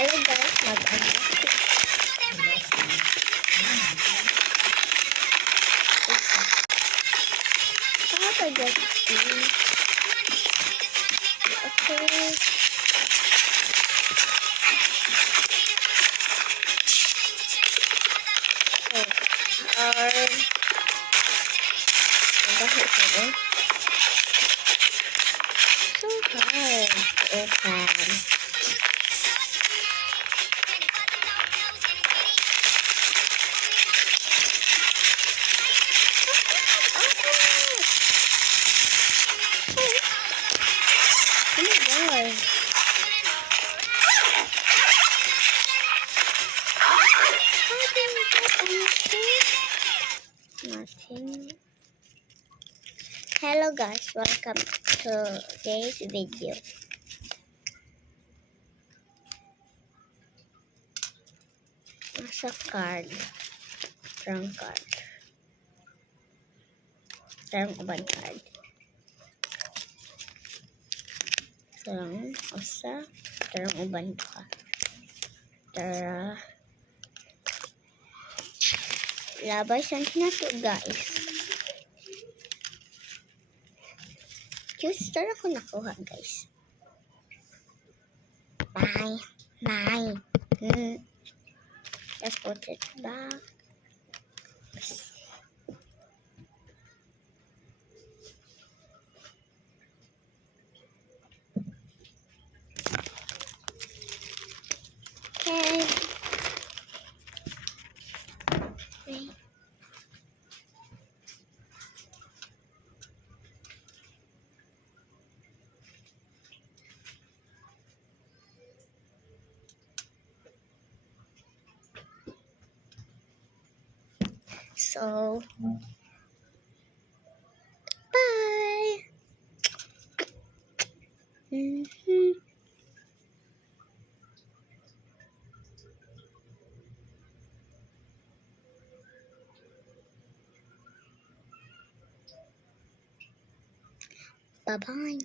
Hello guys, mag-unboxing. How to get this? Okay. Dahil sabi, so hard to open. Nothing. Hello guys, welcome to today's video. Nasa card. Trump card. Trump uban card. Trump usa. Trump uban ka. Tara. Labay saan na to guys. Just tara ko nakuha guys. Bye. Bye. Let's put it back. Okay. So, bye. Bye-bye.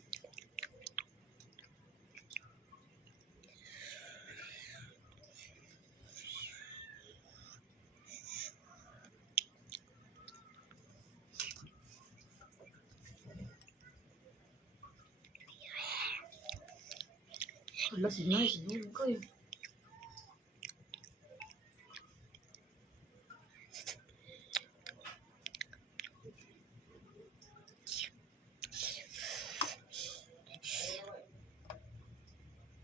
That's nice.